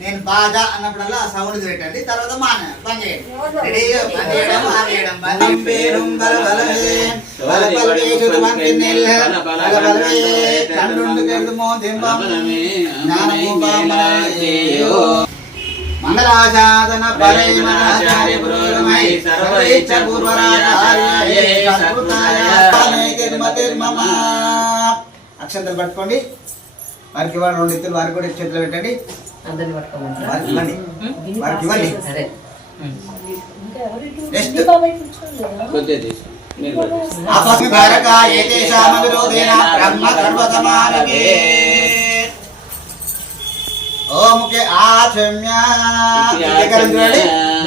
నేను బాధ అన్నప్పుడల్లా సౌండ్ పెట్టండి, తర్వాత మాన పని చేయండి. రెడీగా పని చేయడం ఆనేయడం బంధం పేరుం బలబలవే బలబలవేషుడు మంతిన్నెల్ల బలబలవే కండుండు కెడుమో దింబం జ్ఞానము బామరాజేయో మంగళాశాసన పరమనాచార్య పురోగమై సర్వేచ్ఛ పూర్వరాచార్యే సర్వృతాయ తిరుమతిర్మమ. అక్షంతలు పట్టుకోండి. వారికి ఇవ్వండి, 2 ఇత్తులు వారికి కూడా చేతిలో పెట్టండి. వారికి ఇవ్వండి.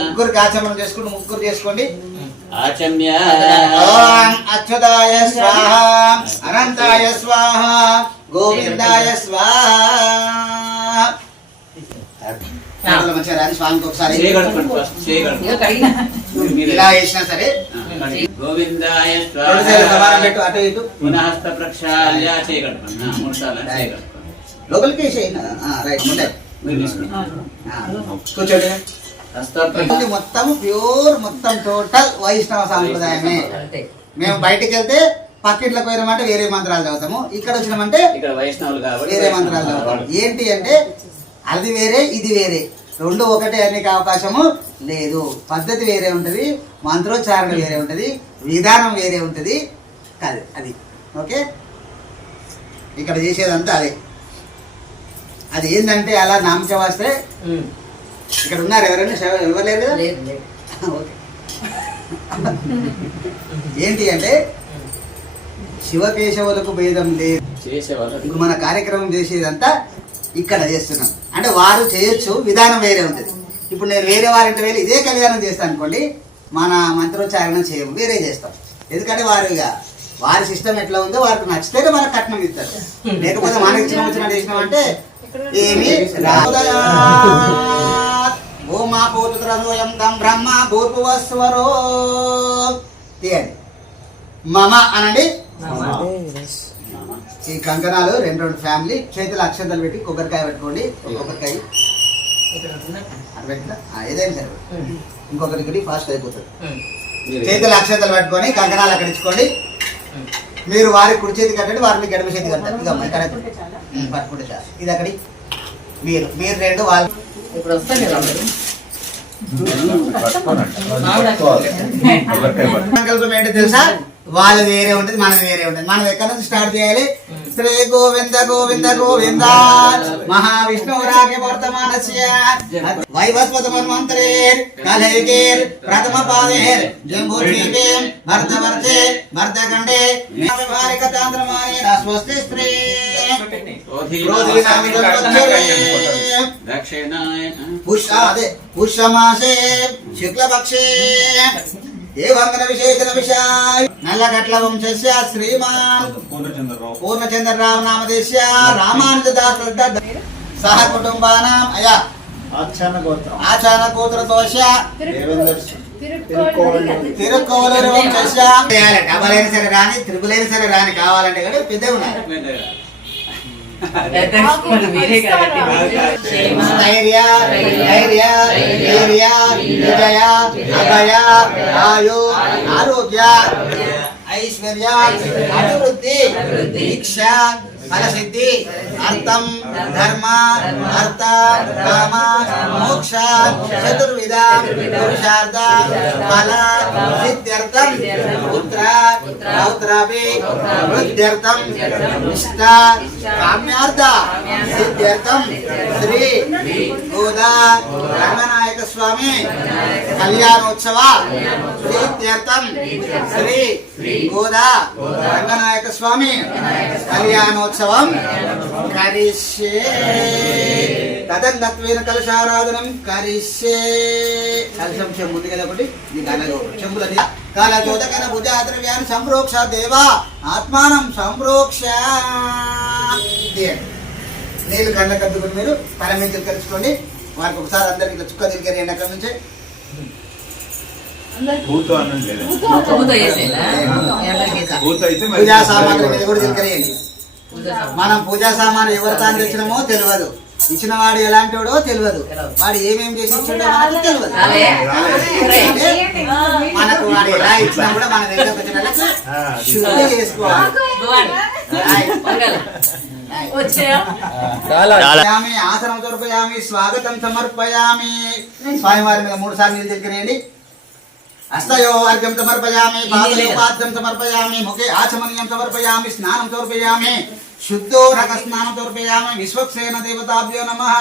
ముగ్గురికి ఆచమనం చేసుకుంటూ ముగ్గురు చేసుకోండి. అచ్యుతాయ స్వాహ, అనంతాయ స్వాహ, గోవిందాయ స్వాహ. మంచిగా రాని స్వామికి ఒకసారి ఇలా వేసినా సరే గోవిందాయ పెట్టు, అటు ఇటు పునఃస్థ ప్రక్షాళ్య లోపలికి రైట్ ముందే కూర్చోండి. ఇది మొత్తం ప్యూర్, మొత్తం టోటల్ వైష్ణవ సాంప్రదాయమే. మేము బయటికి వెళ్తే పక్కింట్లోకి పోయినామంటే వేరే మంత్రాలు చదువుతాము, ఇక్కడ వచ్చినామంటే ఇక్కడ వైష్ణవులు కాబట్టి వేరే మంత్రాలు చదువుతాము. ఏంటి అంటే అది వేరే ఇది వేరే, రెండు ఒకటే అనేక అవకాశము లేదు. పద్ధతి వేరే ఉంటుంది, మంత్రోచ్చారణ వేరే ఉంటుంది, విధానం వేరే ఉంటుంది. కాదు అది ఓకే. ఇక్కడ చేసేదంతా అదే. అది ఏంటంటే అలా నామక వస్తే ఇక్కడ ఉన్నారు ఎవరైనా ఎవరు లేరు కదా. ఓకే. ఏంటి అంటే శివకేశవులకు భేదం లేదు. ఇప్పుడు మన కార్యక్రమం చేసేదంతా ఇక్కడ చేస్తున్నాం అంటే వారు చేయొచ్చు, విధానం వేరే ఉంటుంది. ఇప్పుడు నేను వేరే వారింటి వేరే ఇదే కళ్యాణం చేస్తాను అనుకోండి, మన మంత్రోచ్చారణం చేయము, వేరే చేస్తాం. ఎందుకంటే వారి సిస్టమ్ ఎట్లా ఉందో వారికి నచ్చితేనే మనకు కట్నం ఇస్తారు. లేకపోతే మనకి ఇచ్చిన వచ్చినట్టు చేసినాం అంటే ఏమి ఓమా పోతుత్రయం తం బ్రహ్మ భూర్భువస్వరో తీయండి. మమ అనండి. ఈ కంకణాలు రెండు ఫ్యామిలీ చేతులు అక్షంతలు పెట్టి కొబ్బరికాయ పెట్టుకోండి. కొబ్బరికాయ ఏదైనా సరే ఇంకొకరికి ఫాస్ట్ అయిపోతుంది. చేతులు అక్షంతలు పెట్టుకొని కంకణాలు అక్కడ ఇచ్చుకోండి. మీరు వారి కుడి చేతి కట్టండి, వారి మీకు ఎడమ చేతి కట్టారు. ఇక ఇక్కడ పట్టుకుంటే చాలు. ఇది అక్కడి మీరు రెండు వాళ్ళు ఇప్పుడు సంకల్పం ఏంటో తెలుసా? వాళ్ళది వేరే ఉంటుంది, మనది వేరే ఉంటుంది. మనం ఎక్కడి నుంచి స్టార్ట్ చేయాలి? శ్రీ గోవింద గోవింద గోవింద మహావిష్ణు రాగే వర్తమానస్య వైవస్వతమన్వంతరేర్ కలైకేర్ ప్రథమ పాదేర్ జంబూద్వీపేం భర్తవర్తే భర్తఖండే వ్యవహారిక తాంత్రమాయే స్వస్తి స్త్రీ పుష్యమాసే శుక్లపక్షే దేవంగన విశేషణ విషాయ నల్లగట్ల వంశస్య శ్రీమాన్ పూర్ణచంద్రరావు నామదేశ్య రామానుజదాస సహ కుటుంబానాం అయా ఆచాన గోత్రదోష తిరుక్కోవలూరు వంశస్య. డబల్ అయినా సరే రాని, త్రిపుల్ అయినా సరే రాని, కావాలంటే కూడా పెద్దగా ఉన్నారు. ధైర్య ధైర్య ధైర్య విజయ అభయ ఆయు ఆరోగ్య ఐశ్వర్య అభివృద్ధి దీక్ష ఫలసిద్ధి అర్థం ధర్మ అర్థ కామ మోక్ష చతుర్విధ పురుషార్థ ఫల సిద్ధ్యర్థం పుత్ర పౌత్రాభి వృద్ధ్యర్థం ఇష్ట కామ్యార్థ సిద్ధ్యర్థం శ్రీ గోదా రంగనాయక స్వామి కళ్యాణోత్సవ సిద్ధ్యర్థం శ్రీ గోదా రంగనాయక స్వామి కళ్యాణోత్సవం కరిష్యే తదన్నత్వేన కలశారాధనం కరిష్యే. కలశం చెంబు ఉంది కదా ఒకటి, చెంబులని కాలచోదకన భుజాద్రవ్యాన్ని సంప్రోక్ష దేవా ఆత్మానం సంప్రోక్ష. నీళ్ళు కళ్ళ కద్దుకుని మీరు పరమేంద్రులు కలుసుకోండి. వారికి ఒకసారి అందరికి ఇట్లా చుక్క తిరిగారు అక్కడి నుంచి. పూజా సామాగ్రి మీద కూడా తిరిగేయండి. మనం పూజా సామాను ఎవరు తాను తెచ్చినామో తెలియదు, ఇచ్చిన వాడు ఎలాంటి వాడో తెలియదు, వాడు ఏమేమి చేసి ఇచ్చిండో మనకు తెలియదు. మనకు వాడు ఎలా ఇచ్చినా కూడా మన దగ్గర వచ్చిన శుద్ధి చేసుకోవాలి. ఆసనం సమర్పయామి, స్వాగతం సమర్పయామి. స్వామివారి మీద 3 సార్లు నీళ్ళు తిరిగిరేయండి. హస్తయో అర్ఘ్యం సమర్పయామి, పాదయో పాద్యం సమర్పయామి, ముఖే ఆచమనీయం సమర్పయామి, స్నానం సమర్పయామి, శుద్ధోరక స్నానం సమర్పయామి. విశ్వక్సేన దేవతాభ్యో నమః.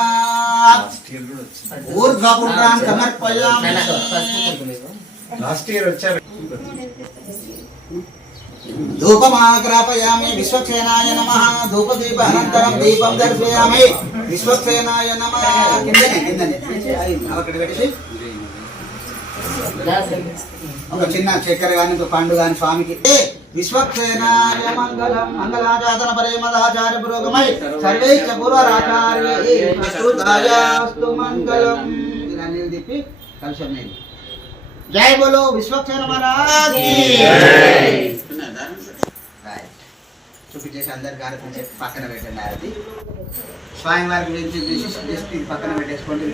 ఊర్ధ్వపుండ్రాన్ సమర్పయామి. ధూపమాగ్రాపయామి. విశ్వక్సేనాయ నమః. ధూపదీప అనంతరం దీపం దర్శయామి. విశ్వక్సేనాయ నమః. కిందనే అక్కడ పెట్టేసి ఒక చిన్న చక్కెర కానీ పండు కానీ స్వామికి. విశ్వక్సేనాయ మంగళం మంగళాచాతన పరే మదాచార్య పురోగమై సర్వైశ్చ పూర్వరాచార్యస్తు మంగళం. ఇలా నీళ్ళు తిప్పి కలుషం నీళ్ళు. జై బోలో విశ్వక్సేన మహారాజ్. చూపించేసి అందరికి ఆరతి చెప్పి పక్కన పెట్టండి. ఆరతి స్వామివారి గురించి పక్కన పెట్టేసుకోండి.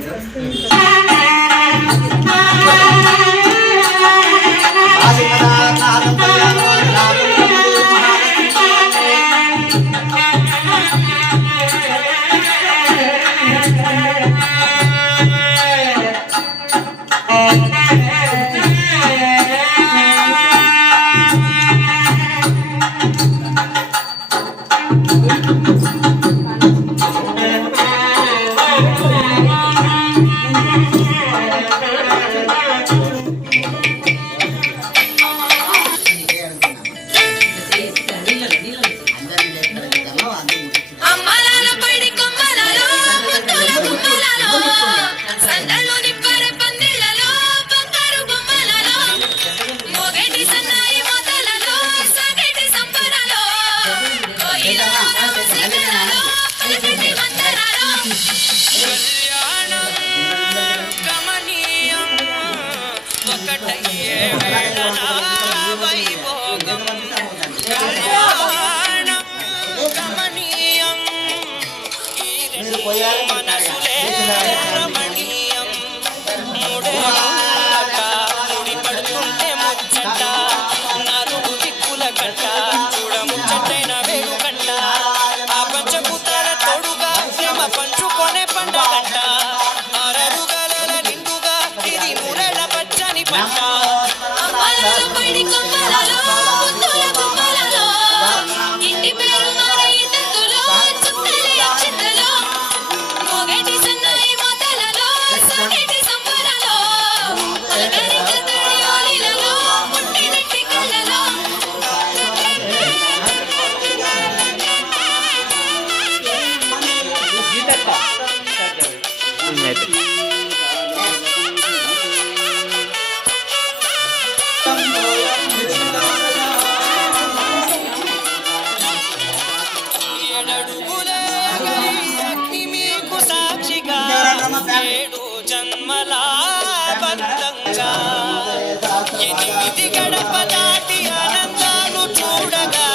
ఎనిమిది గడప దాటి ఆనందాలు చూడగా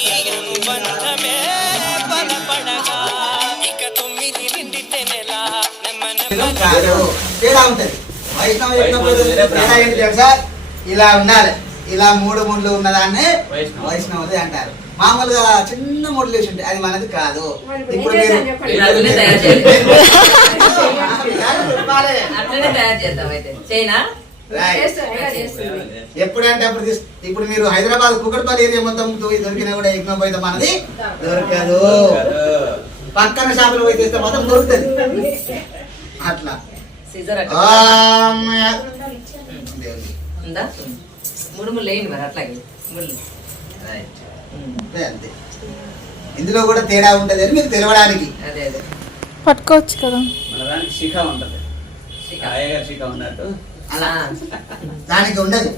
ఈ అనుబంధమే బలపడగా ఇక 9 నిండితే నెల తేడా ఉంటది. వైష్ణవ తేడా ఏంటి తెలుసా? ఇలా ఉండాలి. ఇలా 3 ముళ్ళు ఉన్నదాన్ని వైష్ణవుది అంటారు. మామూలుగా చిన్న ముళ్ళు వేసి ఉంటాయి, అది మనది కాదు. ఇప్పుడు ఎప్పుడంటే అప్పుడు ఇప్పుడు మీరు హైదరాబాద్ కుకట్పల్లి ఏరియా మొత్తం దొరికినా కూడా ఎగ్నో పోయితే మనది దొరకదు. పక్కన షాపులు పోయి చేస్తే మాత్రం దొరుకుతుంది. అట్లా అంతే. ఇందులో కూడా తేడా ఉంటది అని మీకు తెలవడానికి. పట్టుకోవచ్చు కదా. మన దానికి శిఖ ఉంటది, శిఖ ఉన్నట్టు దానికి ఉండదు.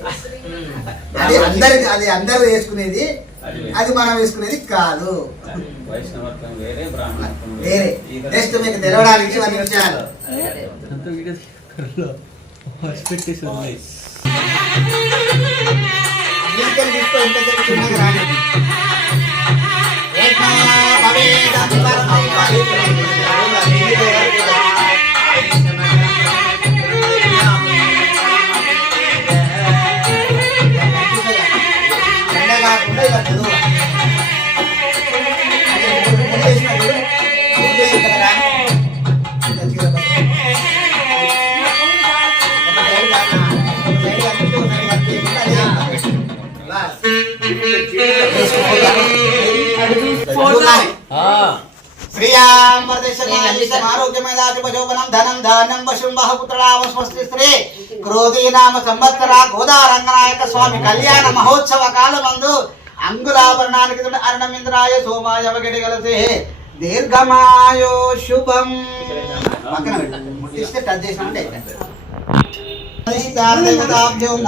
అది అందరు వేసుకునేది, అది మనం వేసుకునేది కాదు. వైష్ణవత్వం వేరే, బ్రాహ్మణత్వం వేరే. నెక్స్ట్ మీకు తెలవడానికి ఇవన్నీ విషయాలు. గోదారంగనాయక స్వామి కళ్యాణ మహోత్సవ కాలమందు అంగులాభరణానికి అరుణమింద్రాయ సోమాయ వగడి కలిసి దీర్ఘమాయో శుభం. పక్కన ముట్టిస్తే టచ్ చేసినట్టే.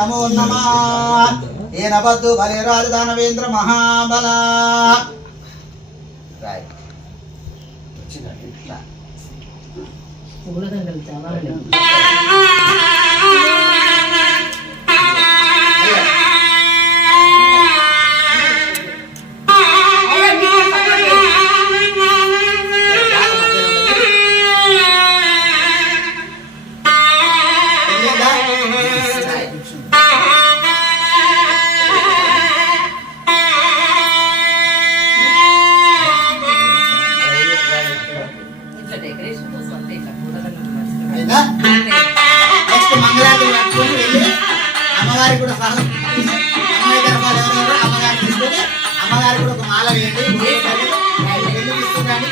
నమో నమః. ఏన బద్దు బలే రాజదానవేంద్ర మహాబల. డెకరేషన్ మంగళారతి పట్టుకొని వెళ్ళి అమ్మగారికి కూడా సహా అమ్మాయి తరఫాలు ఎవరైనా కూడా అమ్మగారిని తీసుకొని అమ్మగారికి కూడా ఒక మాల వేయండి. వెళ్ళి తీసుకురండి.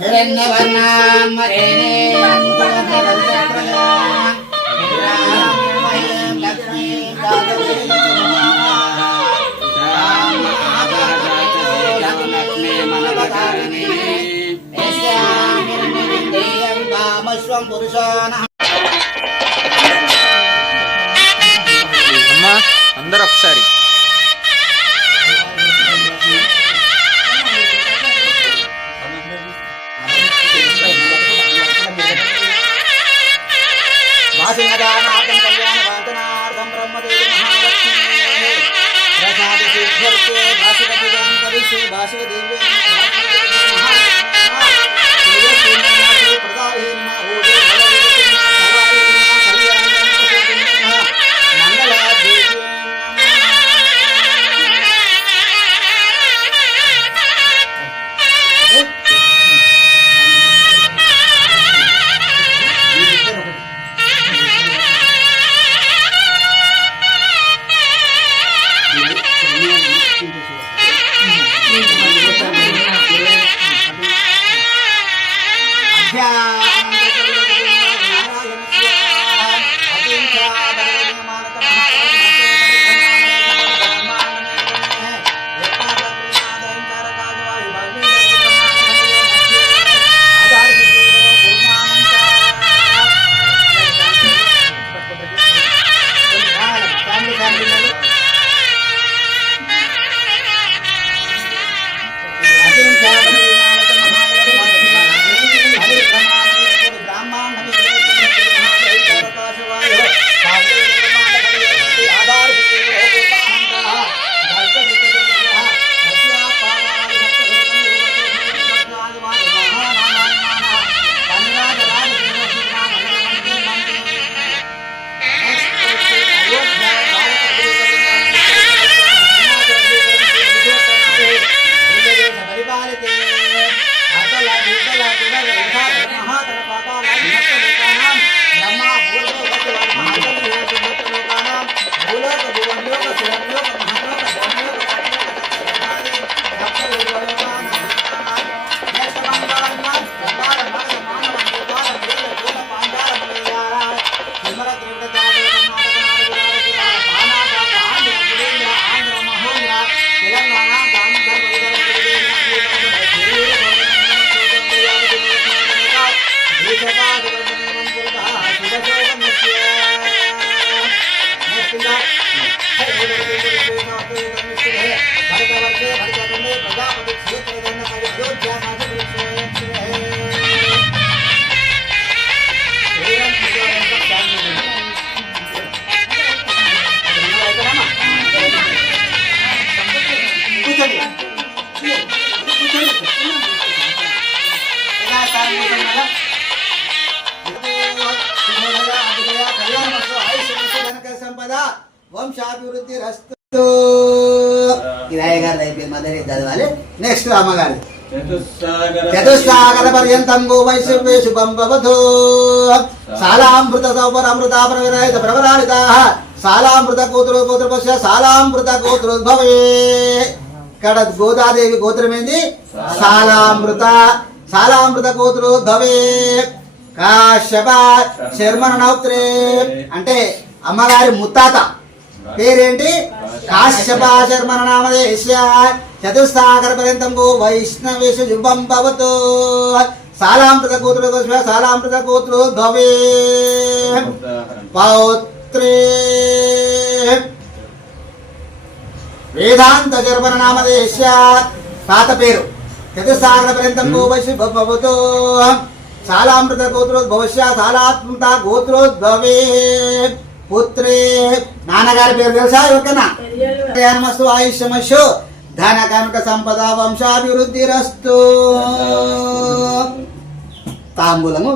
హిరణ్యవర్ణాం మరేణీం లక్ష్మీం దాతవేం అమ్మా అందరూ ఒకసారి వాసినదానార్థం కళ్యాణవాంతనార్థం బ్రహ్మదేవి మహాలక్ష్మీ ప్రసాద సిద్ధ్యర్థే వాసినపూజాం కరిష్యే వాసుదేవి వంశాభివృద్ధి రస్తు. ఇది అయ్యగారు అయిపోయింది, మదర్ చదవాలి. నెక్స్ట్ అమ్మగారు. చతుస్సాగర పర్యంతం గోవైశ్వే శుభం భవతు. సాలామృత సౌపరామృతాపర విరహిత ప్రవరాళితాః సాలామృత గోత్ర గోత్రపశ్య సాలామృత గోత్రోద్భవే. ఇక్కడ గోదాదేవి గోత్రం ఏంది? సాలామృత. సాలామృత గోత్రోద్భవే. కాశ్యప శర్మణ నౌత్రే అంటే అమ్మగారి ముత్తాత పేరేంటి? కాశ్యప శర్మణ నామదేశ. చతుస్సాగర పర్యంతం గో వైష్ణవేషు శుభం భవతు. సాలామృత గోత్ర సాలామృత గోత్రోద్భవే. పౌత్రే వేదాంత శర్మణ నామదేశ తాత పేరు. చతుస్సాగర పర్యంతం గో వైష్ణవ భవతు. శాలామృత గోత్రోద్భవస్య శాలాత్మృత గోత్రోద్భవే పుత్రే. నాన్నగారి పేరు తెలుసా ఎవరికైనా? మస్తు ఆయుష్యమస్సు ధన కనుక సంపద వంశాభివృద్ధిరస్తు. తాంబూలము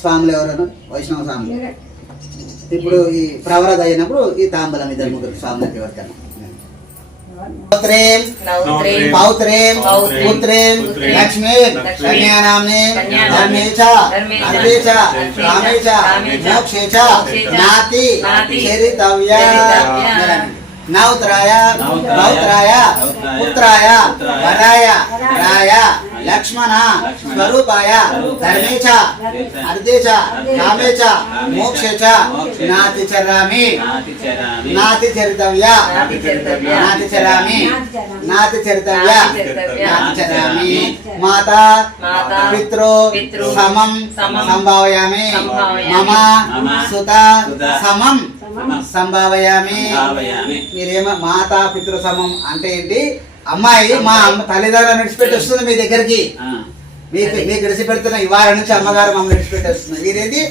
స్వాములు ఎవరైనా వైష్ణవ స్వాములు. ఇప్పుడు ఈ ప్రవరద అయినప్పుడు ఈ తాంబూలం ఇద్దరు ముగ్గురు స్వాములకి ఎవరికైనా. పౌత్రేం పౌత్రేం పుత్రేం లక్ష్మీం కన్యానామ్నే ధర్మే చ అర్థే చ కామే చ మోక్షే చ నాతి చరితవ్య. నౌత్రాయ నౌత్రాయ పుత్రాయ వరాయ రాయ లక్ష్మణ స్వరూపాయ ధర్మే చ అర్థే చ కామే చ మోక్షే చ నాతి చరామి నాతి చరితవ్య నాతి చరామి నాతి చరితవ్య నాతి చరామి. మాతా పితృ సమం సంభావయామి మమ సుత సమం సంభావయామి. మీరేమో మాతా పితృ సమం అంటే ఏంటి? అమ్మాయి మా తల్లిదండ్రులను విడిచిపెట్టి వస్తుంది మీ దగ్గరికి. మీకు విడిచిపెడుతున్న ఇవాళ నుంచి అమ్మగారు మమ్మల్ని విడిచిపెట్టి వస్తుంది. మీరేంటి?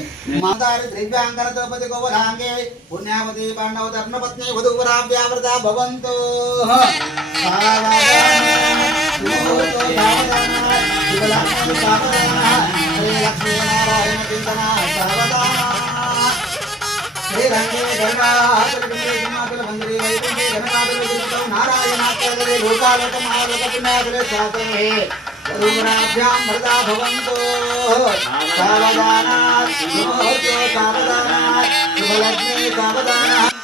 మాతారి ద్రవ్యాంకర ద్రౌపది గోవరాంగే పుణ్యావతి పాండవ ధర్మపత్ని వధువరాభ్యావృత భవంతు. శ్రీరంగే గంగాధర మందిరే వైకుంఠే గణనాథ నారాయణాచార్య లోకాలోక మహాలోక పుణ్యాకులే శాసనే వధూవరాభ్యాం వరదా భవంతు. సావధానాత్ ముహూర్తో సావధానాత్ శుభలగ్నే సావధానాత్.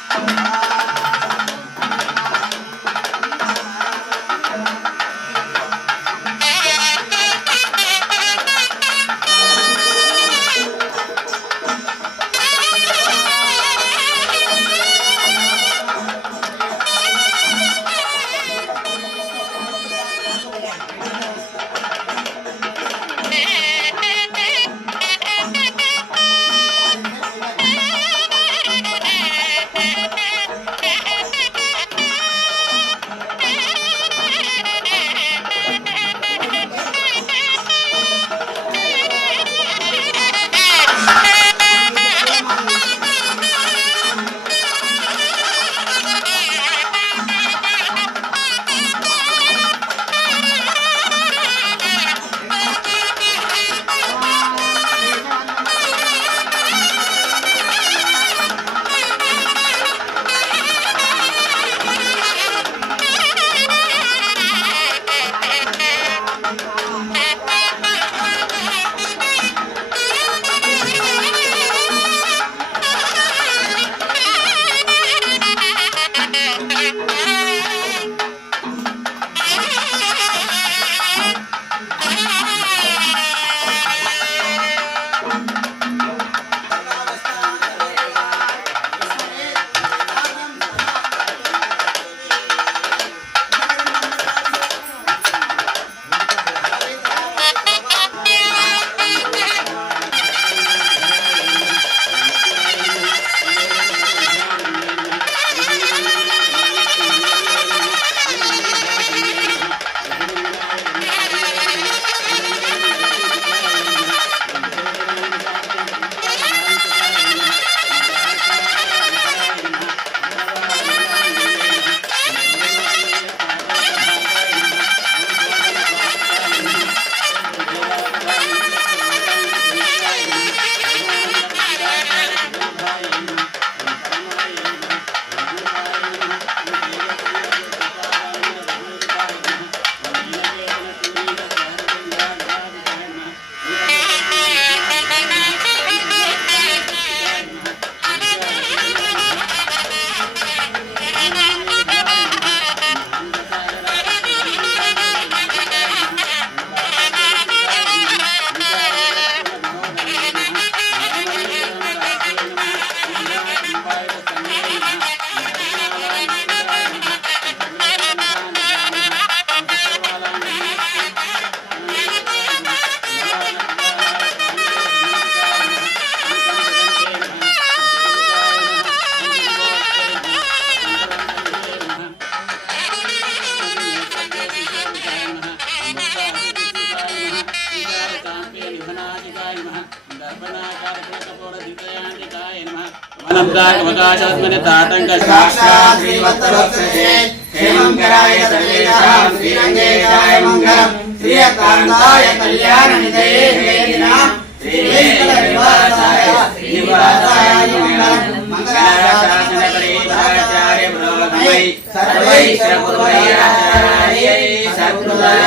అనంతాకమకాశాత్మని తాతంక సాక్షాత్ శ్రీవత్సవత్సరే క్షేమంకరాయ సర్వేషాం శ్రీరంగేశాయ మంగళం శ్రీయకాంతాయ కళ్యాణనిధయే వేదినాం శ్రీవేంకటనివాసాయ శ్రీనివాసాయ మంగళం మంగళాశాసనపరిభాచార్య పురోగమై సర్వైశ్వరపురవైరాచార్యై సత్కృతాయ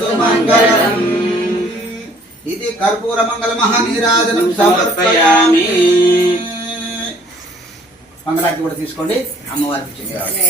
సుమంగళం. ఇది కర్పూర మంగళ మహానీరాజనం సమర్పయామి. మంగళాకి కూడా తీసుకోండి, అమ్మవారికి చెందాలి.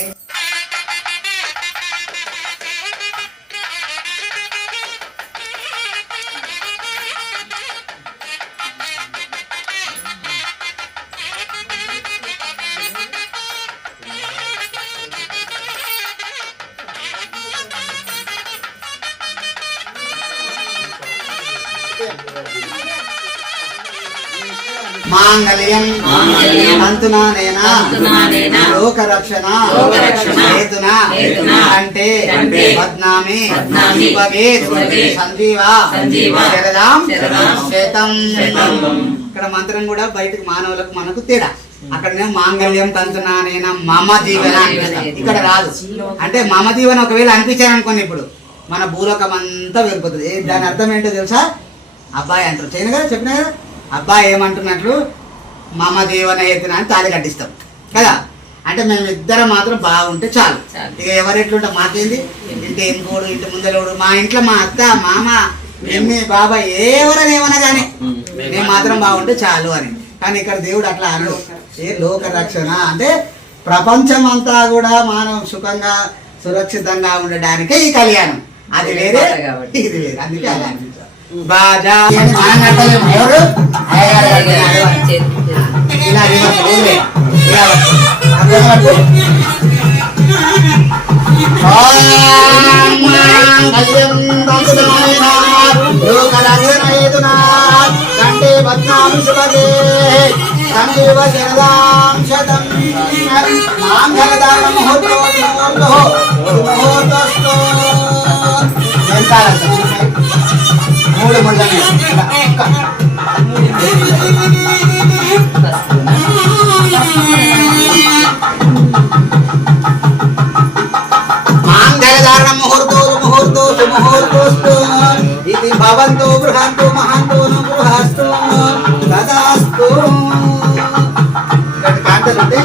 మాంగళ్యం తంతునానేనా లోకరక్షణ హేతునా అంటే బద్నామి శుభగే సంజీవా శరదాం శతం. ఇక్కడ మంత్రం కూడా బయటకు మానవులకు మనకు తేడా. అక్కడనే మాంగళ్యం తంతునానేనా మమ జీవన ఇక్కడ రాదు. అంటే మమ జీవన ఒకవేళ అనిపించారనుకోండి, ఇప్పుడు మన భూలోకం అంతా వెళ్ళిపోతుంది. దాని అర్థం ఏంటో తెలుసా? అబ్బాయి అంటారు, చేయను కదా, చెప్పినా కదా, అబ్బాయి ఏమంటున్నట్లు మమ జీవన హేతున అని తాళి కట్టిస్తాం కదా. అంటే మేము ఇద్దరం మాత్రం బాగుంటే చాలు. ఇక ఎవరెట్లుంటే మాకేంది, ఇంటి ఎన్నుకోడు, ఇంటి ముందలోడు, మా ఇంట్లో మా అత్త మామ ఎన్ని బాబాయ్ ఎవరైనా ఏమన్నా కానీ మేము మాత్రం బాగుంటే చాలు అని. కానీ ఇక్కడ దేవుడు అట్లా అనడు. ఏ లోక రక్షణ అంటే ప్రపంచం అంతా కూడా మానవ సుఖంగా సురక్షితంగా ఉండడానికే ఈ కళ్యాణం. అది వేరే ఇది వేరే, అందుకే అలా బాజా మనం కట్టలేము. ఎవరు ఇలా కంటే బద్నామి శుభగే తమేవ శరదాం శతం మాంగళదాన ముహూర్తోస్తు. మూడు ముళ్ళని మాంగళధారణ ముహూర్తోస్తు ఇది భవంతు బృహంతు మహంతు గృహస్థు తదాస్తు. కాంతలుంటే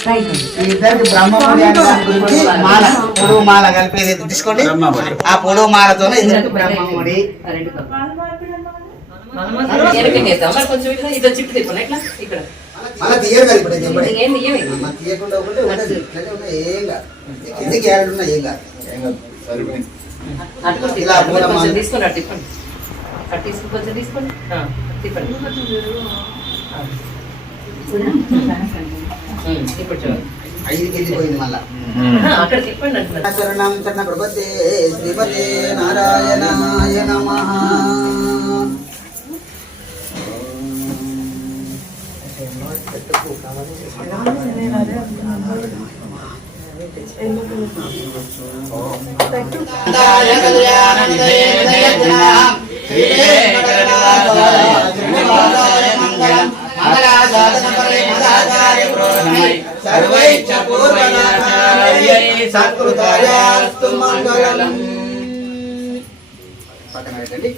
ఈ ఇద్దరికి బ్రహ్మముడి అనే దాని గురించి మాల పొడుగు మాల కలిపేది తీసుకోండి. ఆ పొడుగు మాలతో ఇద్దరికి బ్రహ్మముడి. మళ్ళీ తీయరు కదా ఇప్పుడు తీయకుండా ఒకటి ఉండదు. ఇట్లనే ఉన్నాయి ఏం కాదు. ఎందుకు ఏడు ఉన్నా ఏం కాదు. ఇలా పూలమాల ఐదుకి వెళ్ళిపోయింది మళ్ళా. చరణం చరణ ప్రభతే శ్రీపతే నారాయణాయ నమః. పక్కన పెట్టండి.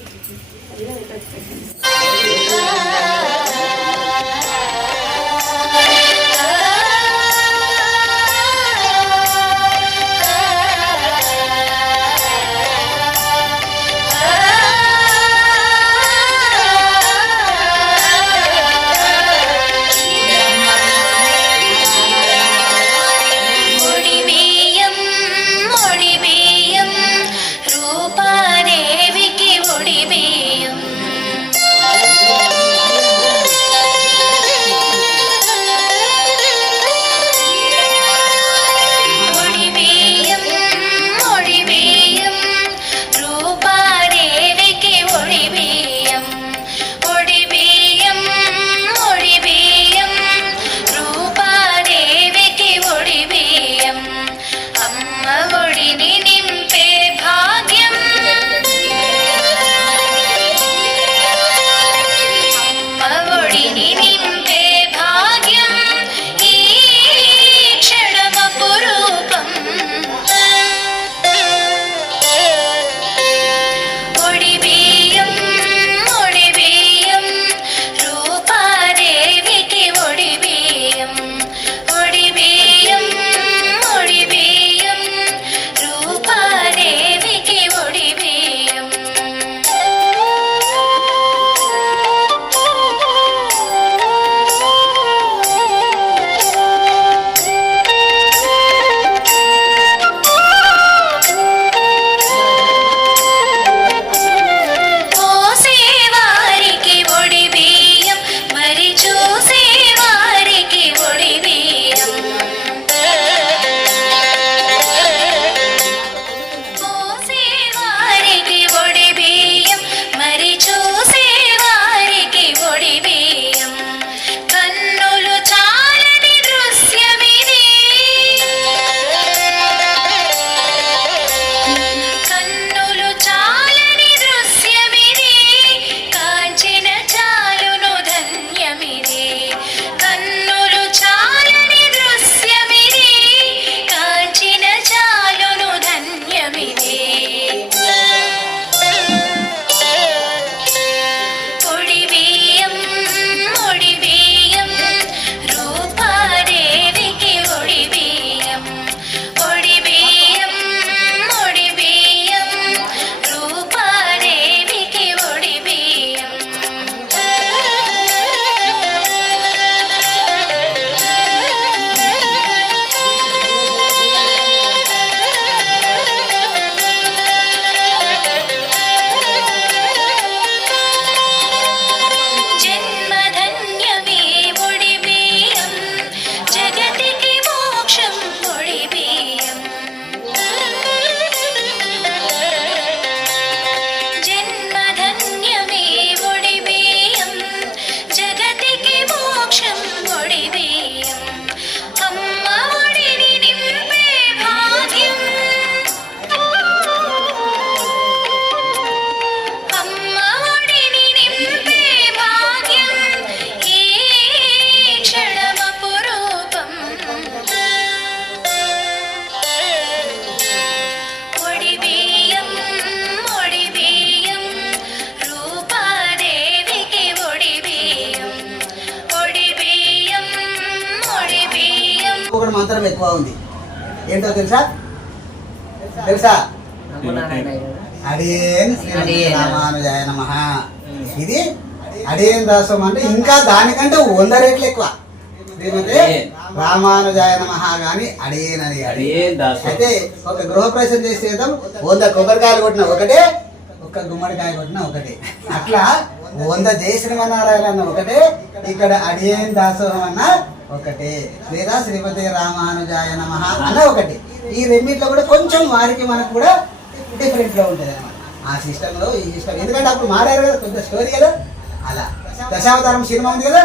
ఇంకోటి మంత్రం ఎక్కువ ఉంది. ఏంటో తెలుసా? అడియేన్ శ్రీమతే రామానుజాయ నమః. ఇది అడియేన్ దాసం అంటే ఇంకా దానికంటే 100 రెట్లు ఎక్కువ. శ్రీమతే రామానుజాయ నమః గాని అడియేన్ అని అయితే ఒక గృహప్రవేశం చేస్తే 100 కొబ్బరికాయలు కొట్టిన ఒకటే, ఒక్క గుమ్మడికాయ కొట్టిన ఒకటే. అట్లా 100 జయ శ్రీమన్నారాయణ అన్న ఒకటే, ఇక్కడ అడియేన్ దాసోహం అన్న ఒకటే, లేదా శ్రీమతి రామానుజాయ నమః అన్న ఒకటి. ఈ రెండింటిలో కూడా కొంచెం వారికి మనకు కూడా డిఫరెంట్ గా ఉంటుంది అన్నమాట. ఆ సిస్టమ్ లో ఈ సిస్టమ్ ఎందుకంటే అప్పుడు మారారు కదా, కొంత స్టోరీ కదా. అలా దశావతారం సినిమా ఉంది కదా,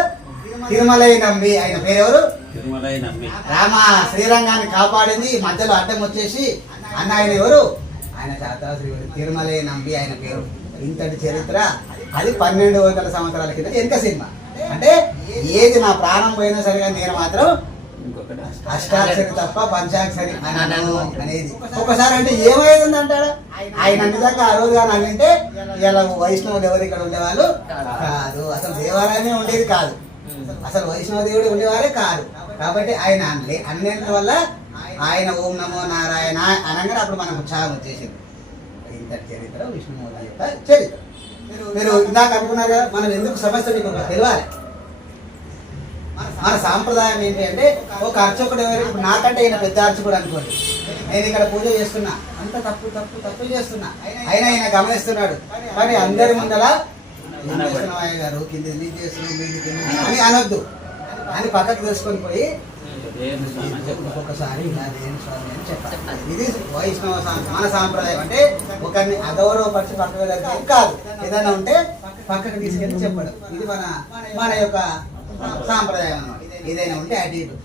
తిరుమలై నంబి ఆయన పేరెవరు? రామ శ్రీరంగాన్ని కాపాడింది, మధ్యలో అడ్డం వచ్చేసి అన్న ఆయన ఎవరు? ఆయన శాతా శ్రీవుడు తిరుమలై నంబి ఆయన పేరు. ఇంతటి చరిత్ర అది 1200 సంవత్సరాల కింద వెనుక సినిమా. అంటే ఏది నా ప్రాణం పోయినా సరిగా నేను మాత్రం అష్టాక్షరి తప్ప పంచాక్షరి అనను అనేది. ఒకసారి అంటే ఏమైంది అంటాడా ఆయన నిజంగా ఆ రోజు కానీ అంటే ఇలా వైష్ణవులు ఎవరు ఇక్కడ ఉండేవాళ్ళు కాదు, అసలు దేవాలయమే ఉండేది కాదు, అసలు వైష్ణవ దేవుడు ఉండేవారే కాదు. కాబట్టి ఆయన అన్నింటి వల్ల ఆయన ఓం నమో నారాయణ అనగానే అప్పుడు మనకు ఉత్సాహం వచ్చేసింది. ఇంత చరిత్ర విష్ణుమూర్తి యొక్క చరిత్ర. మీరు ఇందాక అనుకున్నారు కదా, మనం ఎందుకు సమస్య మీకు తెలియాలి. మన సాంప్రదాయం ఏంటి అంటే ఒక అర్చకుడు ఎవరు, నాకంటే ఈయన పెద్ద అర్చకుడు అనుకోండి, నేను ఇక్కడ పూజ చేస్తున్నా, అంత తప్పు తప్పు తప్పు చేస్తున్నా, అయినా ఆయన గమనిస్తున్నాడు. కానీ అందరి ముందర చేస్తున్నావు గారు కింద ఎందుకు చేస్తున్నావు వీడికి అని అనొద్దు అని పక్కకు తీసుకొని పోయి ఒక్కొక్కసారి ఇలా దేని స్వామి అని చెప్పాలి. ఇది వైష్ణవ మన సాంప్రదాయం. అంటే ఒకరిని అగౌరవపరిచి పక్కకు వెళ్ళడం కాదు, ఏదైనా ఉంటే పక్కకు తీసుకెళ్ళి చెప్పడం. ఇది మన యొక్క సాంప్రదాయం అన్నమాట. ఏదైనా ఉంటే అటు ఇటు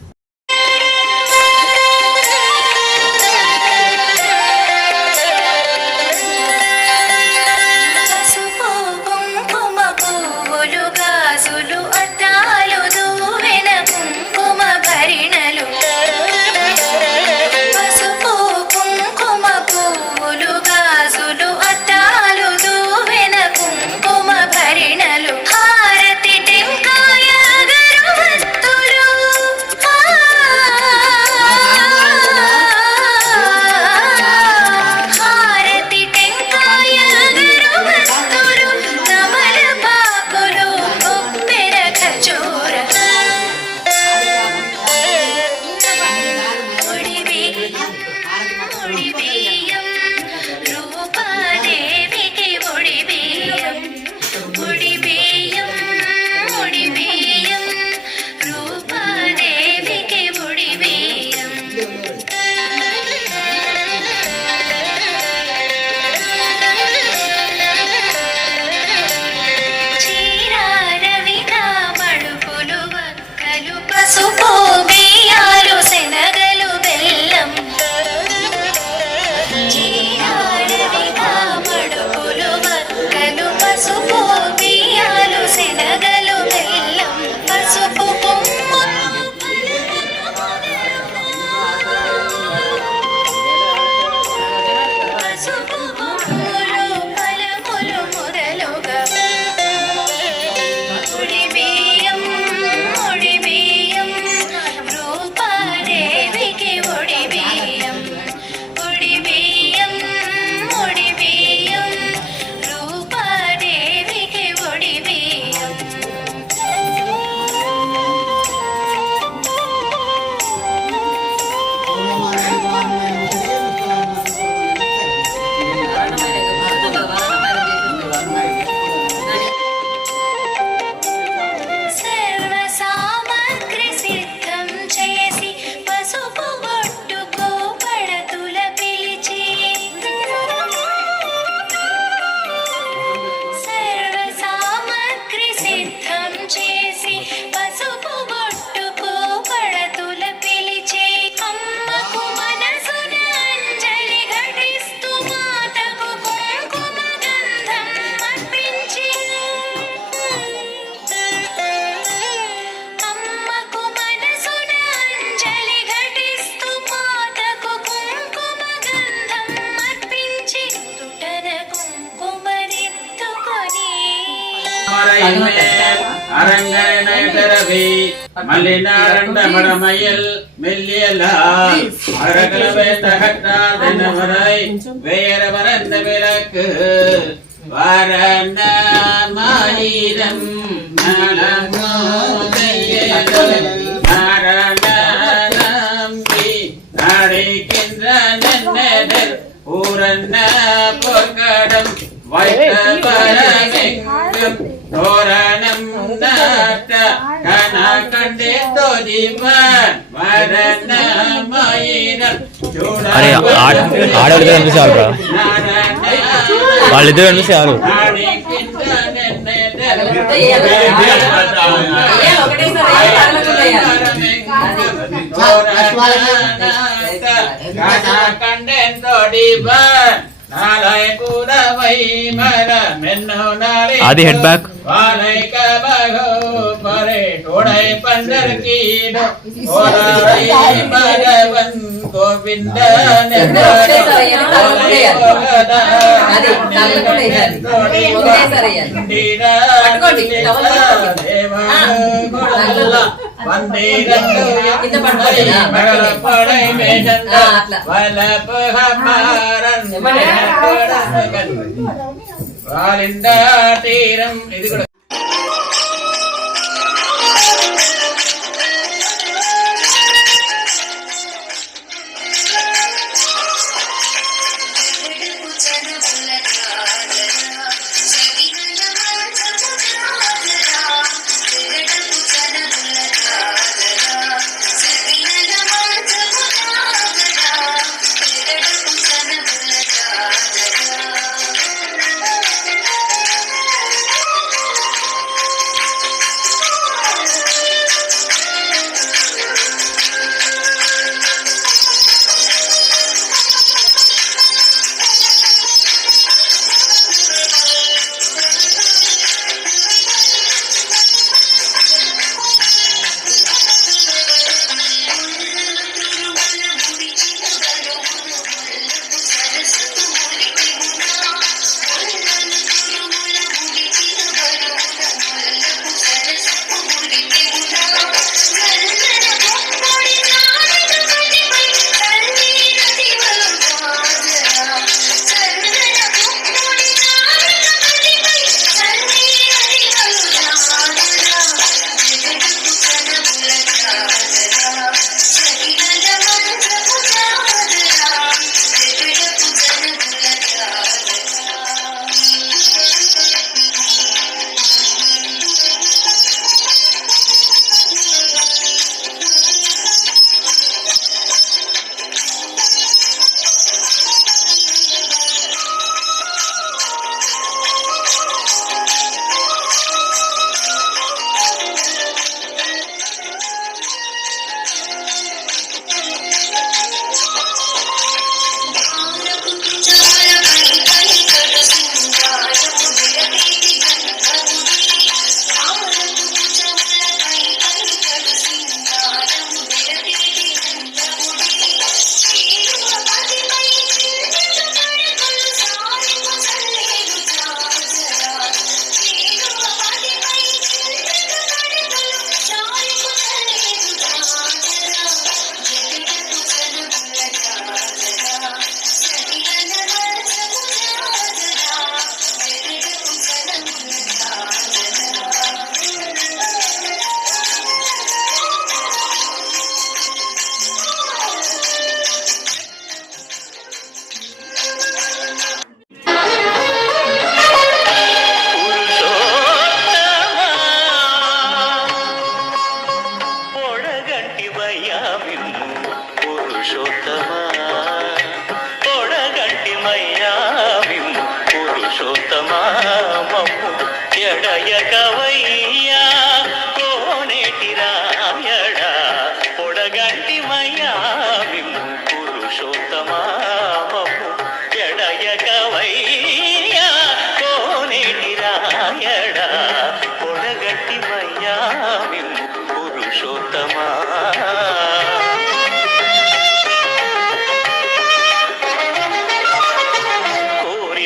அரங்கரவி மல்லினாரண்ட மடமயில் மெல்லியலால் அரகலவே தகட்டாதனவரை வேறவரந்த விளக்கு வரண மாயிரம் நம்பி நடைக்கின்ற நன்னதர் ஊரன்ன பொற்கடம் வைத்த பரமெங்கும் தோரணம் நாட்ட கன கண்டே தோதிவன் வரண மயிரம் ఆడవాళ్ళిద్దరు కనిపిస్తారు వాళ్ళిద్దరు కనిపిస్తారు అది హెడ్ బ్యాక్ గోవింద తీరం ఇది కూడా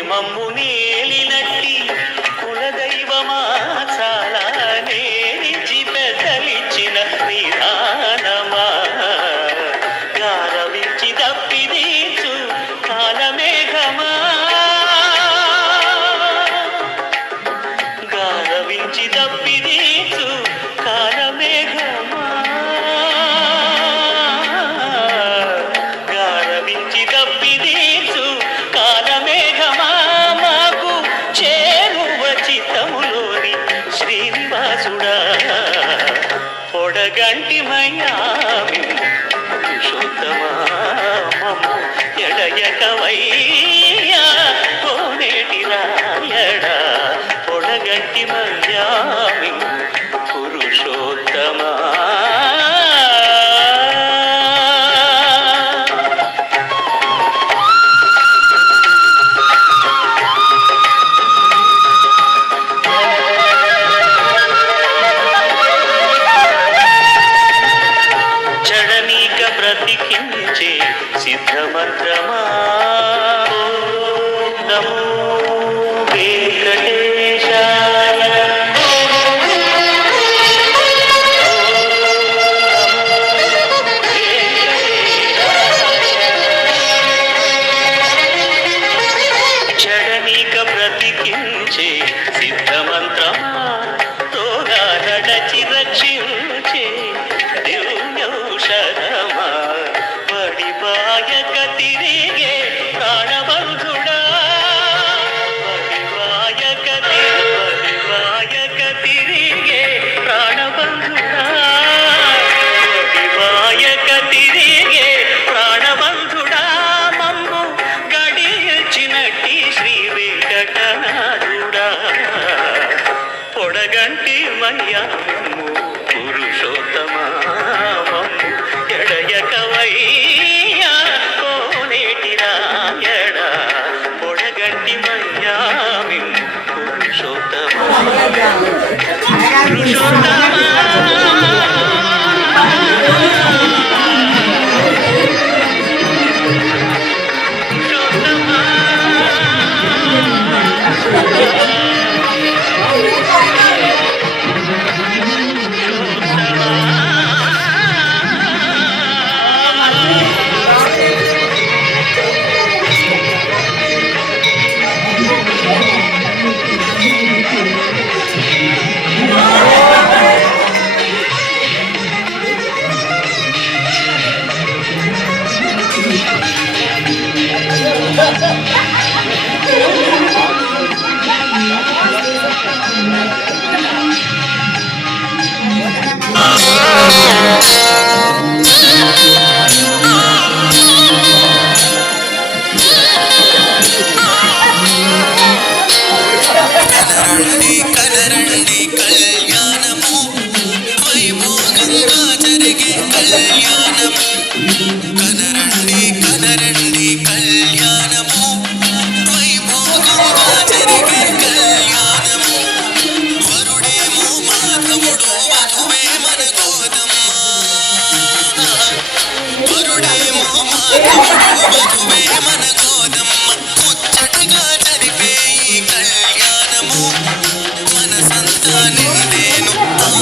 మమ్ము నేలినట్టి కులదైవమా చాలానే గారవించి దప్పిదీచు కాలమేఘమా గారవించి దప్పిదీచు కాలమేఘమా మాకు చేరువ చిత్తములోని శ్రీనివాసుడా పొడగంటి మయ్యామి పురుషోత్తమా మమ్ము ఎడయకవయ్యా కోనేటి రాయడా పొడగంటి మయ్యామి పురుషోత్తమా బ్రతికించే సిద్ధమంత్రమా నమో వెంకటేశాయ జడనీక బ్రతికించే సిద్ధమంత్రమా తోగా నడచి రక్షించే దివ్యౌషధమా వడివాయక తిరిగే ప్రాణబంధుడా వడివాయక తిరిగే ప్రాణబంధుడా వడివాయక తిరిగే ప్రాణబంధుడా మమ్ము గడిచినట్టి శ్రీ వెంకటనాథుడా పొడగంటి మయ్యాము పురుషోత్తమా మమ్ము ఎడయకవయ్యా కోనేటి రాయడా పొడగంటి మయ్యామి పురుషోత్తమా కనరండి కళ్యాణము వైభోగంగా జరిగే కళ్యాణము కనరండి కళ్యాణము వైభోగంగా జరిగే కళ్యాణము వరుడేమో మాధవుడు వధువే మన గోదమ్మ వరుడేమో మాధవుడు వధువే మన గోదమ్మ ముచ్చటగా జరిపే ఈ కళ్యాణము మనసంతా నిండేను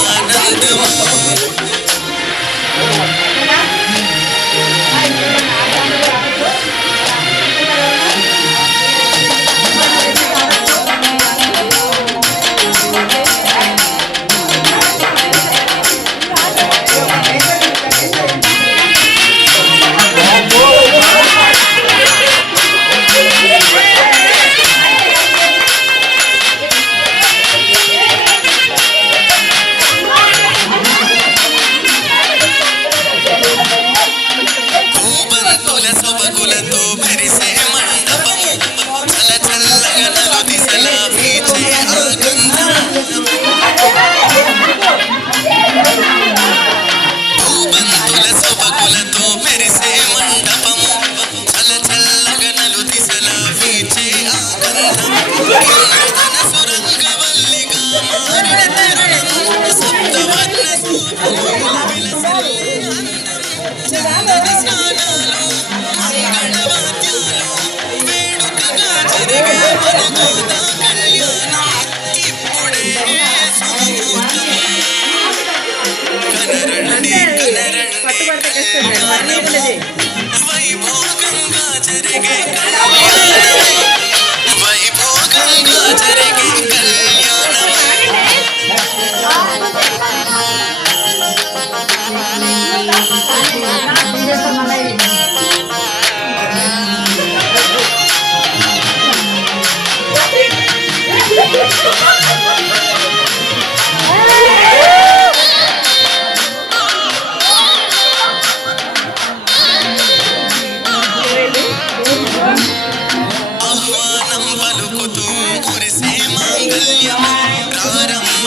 ఆనందము వైభోగంగా జరిగే కళ్యాణం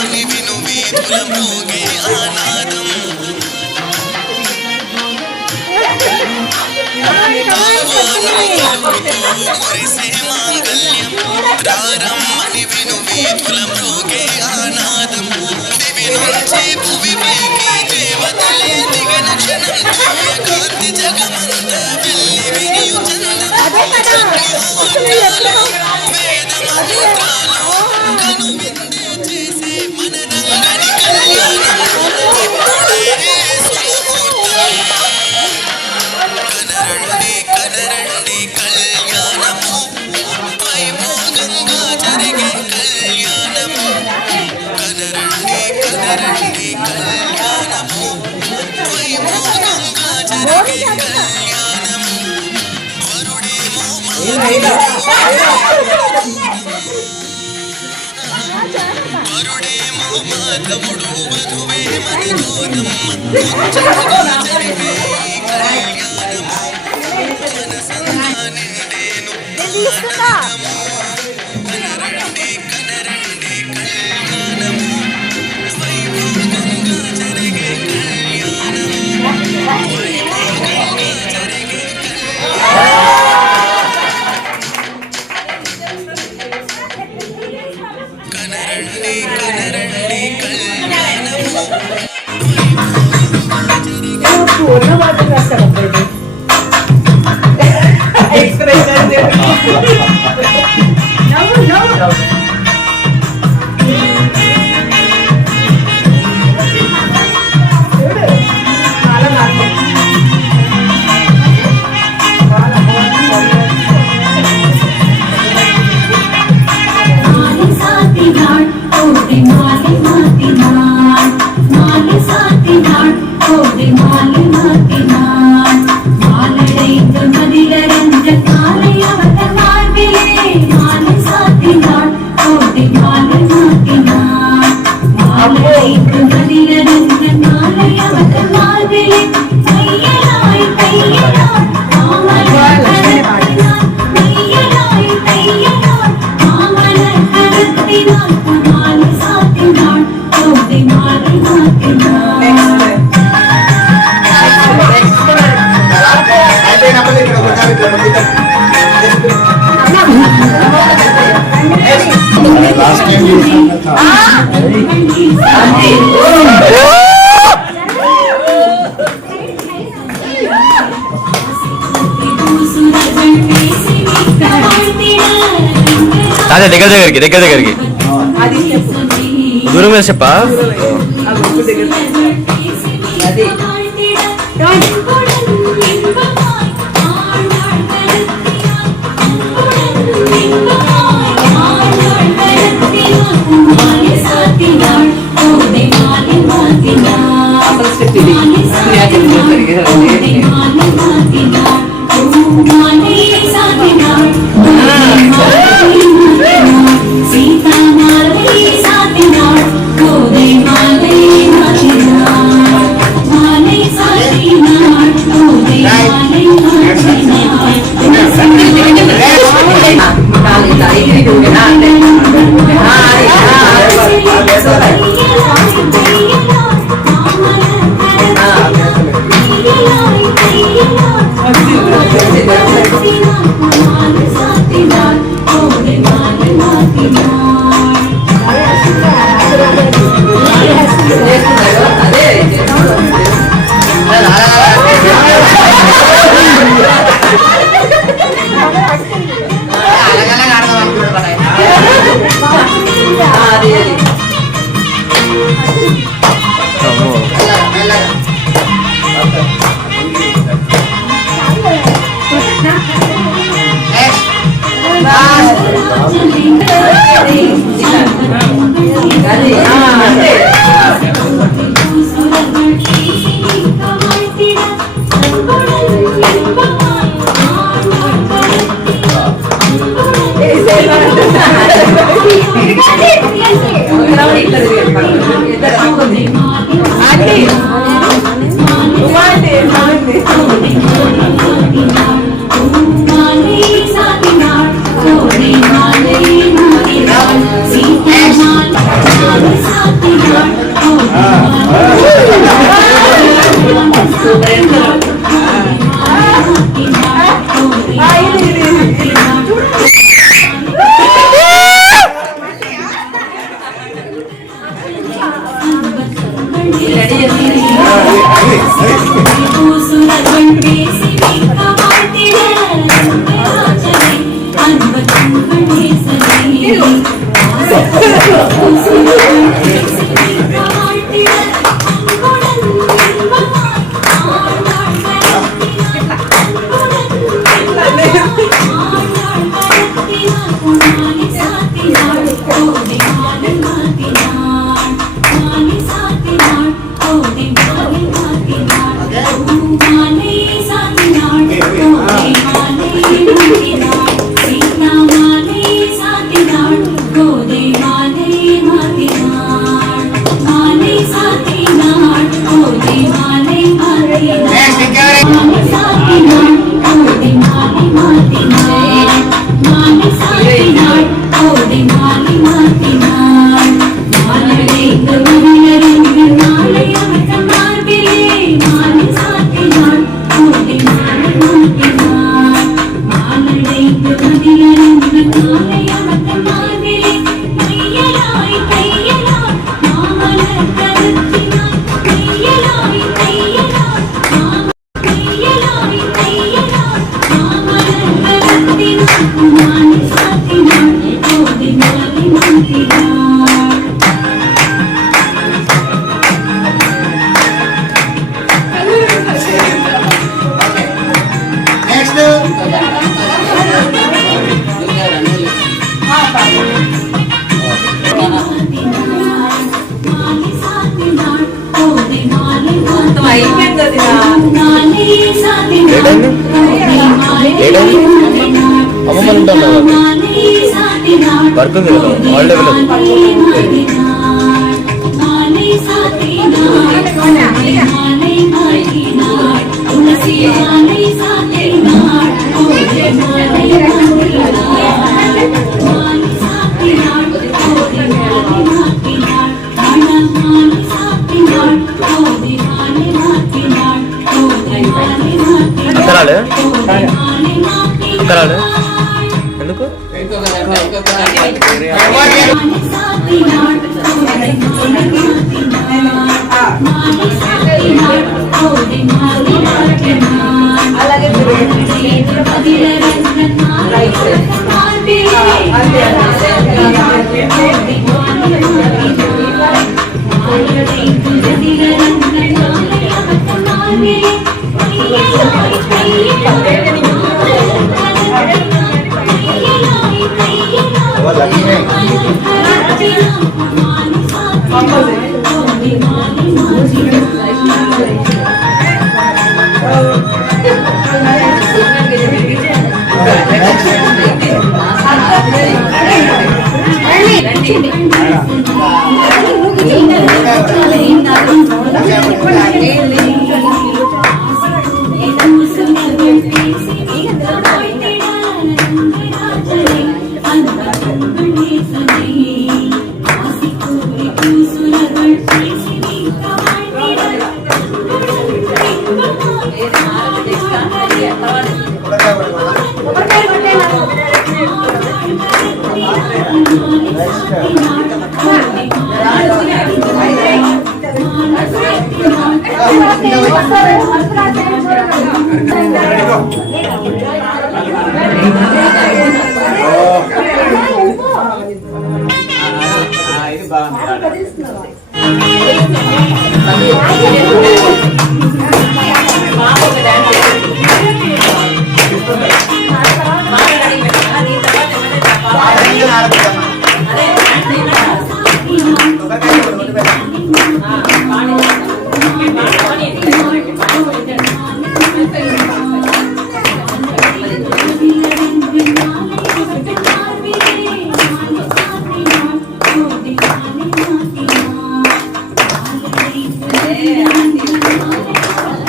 రారమ్మని విను వీధుల మోగే ఆనాదం మురిసే మాంగళ్యం రారమ్మని విను వీధుల మోగే ఆనాదం దివి నుంచి భువిపైకి దేవతలే దిగన క్షణం దివ్య కాంతి జగమంతా వెళ్ళి వినియు చంద్ర వేద మంత్రాలు కనువిందు చేసే మన రంగని కళ్యాణం ఇప్పుడే సుముహూర్తం కనరండి కనరండి కళ్యాణము వైభోగంగా జరిగే కళ్యాణము కనరండి కనరండి కళ్యాణము వైభోగంగా జరిగే కళ్యాణము వరుడేమో వరుడేమో మాధవుడు వధువే మనోరమ్మ ముచ్చటగా జరిగే ఈ కళ్యాణము మనసంతా నిండేను ఆనందము కనరండి కనరండి కళ్యాణము వైభోగంగా జరిగే కళ్యాణము వైభోగంగా జరిగే కనరండి కనరండి కళ్యాణము అదే దగ్గర దగ్గరికి దూరం మీద చెప్పా Sita వర్క్ ఉంది కదా హాలిడే అంతరాలే అంతరాలే ఎందుకు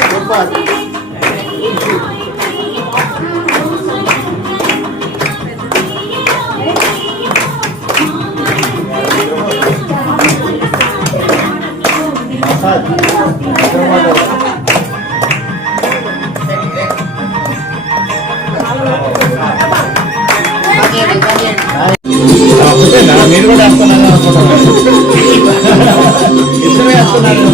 ఇది బాగుంది. మీరు కూడా వేస్తున్నారు అనుకుంటున్నారు. ఇద్దరు వేస్తున్నారు.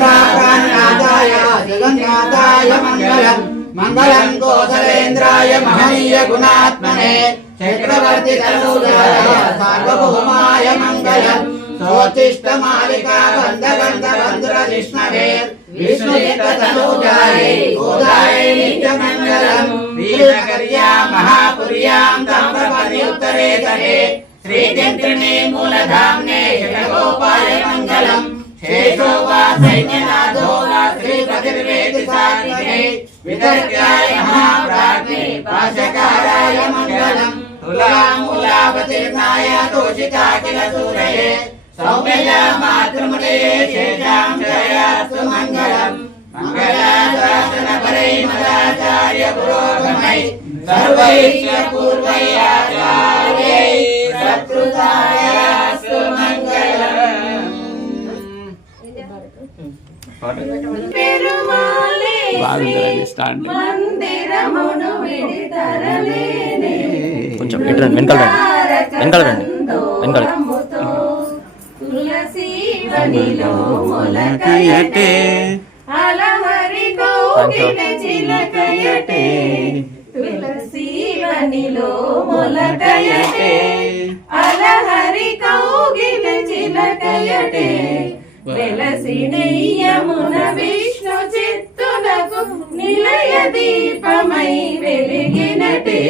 सुभद्राप्राणनाथाय जगन्नाथाय मङ्गलम् मङ्गलम् कोसलेन्द्राय महनीय गुणात्मने चक्रवर्ति तनूजाय सार्वभौमाय मङ्गलम् सोत्तिष्ठ मालिका बन्धगन्ध बन्धुर विष्णवे विष्णुचित्त तनूजाय गोदाय नित्यमङ्गलम् श्रीनगर्यां महापुर्यां ताम्रपर्णि उत्तरे तटे श्रीचन्द्रिणे मूलधाम्ने षडगोपाय मङ्गलम् शेषो वा सैन्यनाथो वा श्रीपतिर्वेदि सात्विके विदर्गाय महाप्राज्ञे पाशकाराय मङ्गलम् तुलामूलावतीर्णाय तोषिता किल सूरये सौम्यया मातृमुदये शेषां जयास्तु मङ्गलम् मङ्गलाशासनपरै मदाचार्य पुरोगमै सर्वैश्च पूर्वैराचार्यै सत्कृतायास्तु मङ्गलम् పెరుమాళే బాగుంటుందండి స్టాండ్. మందిరమును విడితరలేనే కొంచెం ఇటు రండి, వెనకాల రండి, వెనకాల తులసి వనిలో మొలకయటే అలహరి కోగిల చిలకయటే తులసి వనిలో మొలకయటే అలహరి కౌగిల చిలకయటే వెలసి నెయ్యమున విష్ణు చిత్తునకు నిలయ దీపమై వెలిగినటే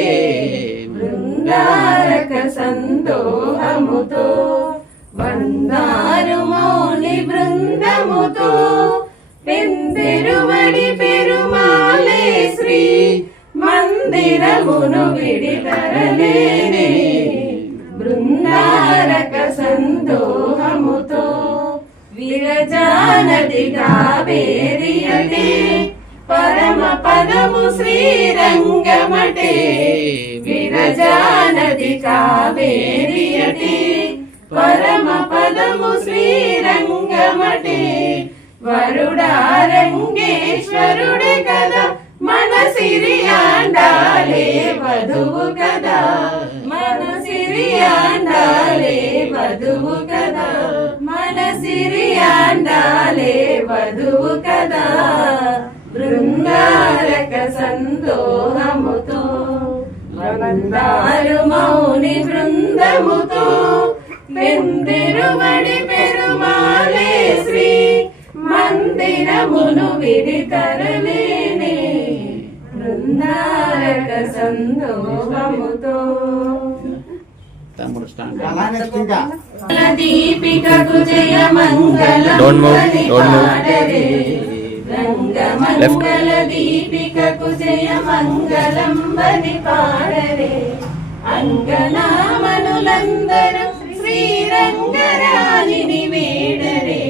బృందారక సందోహముతో వందారు మౌని బృందముతో పెందెరువడి పెరుమాలే శ్రీ మందిరమును విడితరలేనే బృందారక సందోహముతో విరజానది కావేరియటే పరమ పదము శ్రీరంగమటే విరజానది కావేరియటే పరమ పదము శ్రీరంగమటే వరుడారంగేశ్వరుడే కదా మన సిరియాండాలే వధువు కదా మన సిరియాండాలే వధువు కదా మన సిరియాండాలే వధువు కదా బృందారక సందోహముతో వందారు మౌని బృందముతో పెందెరువడి పెరుమాలే శ్రీ మందిరమును విడితరలేనే బృందారక సందోహముతో తమ్ముడు స్టాండ్. దీపికకు జయ మంగళం రంగమంగళ దీపికకు జయ మంగళం బలి పాడరే అంగనామనులందరూ శ్రీరంగరాణిని వేడరే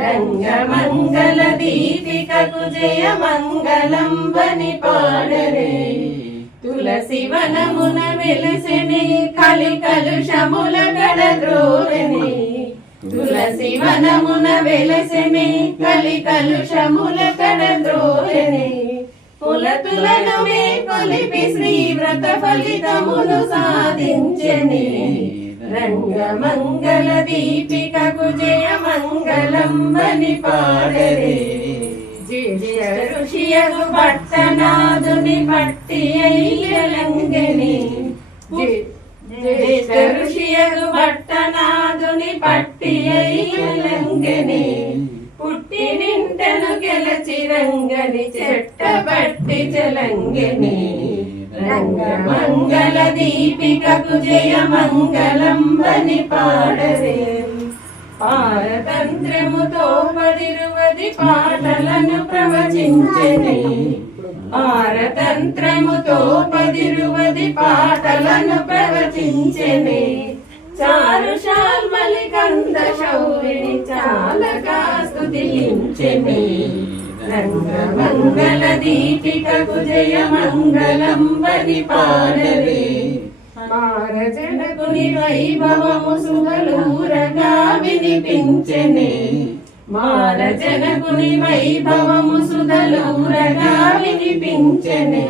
రంగమంగళ దీపికకు జయ మంగళం బని పాడరే తులసి వనమున వెలసెనే కలి కలుషముల కడద్రోరనే తులసి వనమున వెలసెనే కలి కలుషముల కడద్రోరనే పులతులను మే కొలిపి శ్రీ వ్రత ఫలితమును సాధించెనే రంగమంగళ దీపికకు జయ మంగళం బని పాడరే జయ ఋషియగు పట్టనాదుని పట్టి అయ్యలంగని జయ ఋషియగు పట్టనాదుని పట్టి అయ్యలంగని పుట్టి నింటను గెలచి రంగని చెట్టబట్టి చలంగని రంగమంగళ దీపికకు జయ మంగళం బని పాడరే పారతంత్రముతో 10 పాటలను ప్రవచించెనే పారతంత్రముతో 10 పాటలను ప్రవచించెనే చారు శాల్మలి కంద శౌరిని చాలగా స్తుతించెనే రంగమంగళ దీపికకు జయ మంగళం బని పాడరే మారజనకుని వైభవము సుగలూరగా వినిపించెనే మారజనకుని వైభవము సుగలూరగా వినిపించెనే